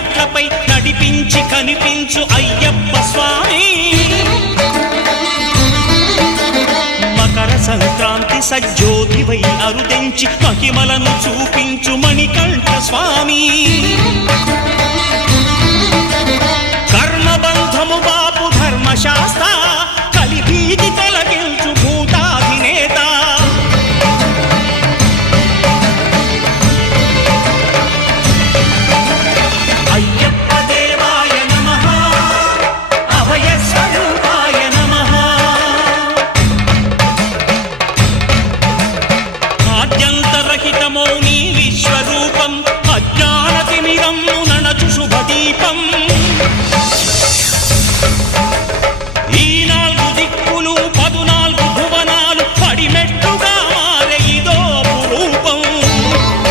మెట్లపై నడిపించి కనిపించు అయ్యప్ప స్వామి మకర సంక్రాంతి సజ్జోతివై అరుదెంచి మహిమలను చూపించు మణికంఠ స్వామి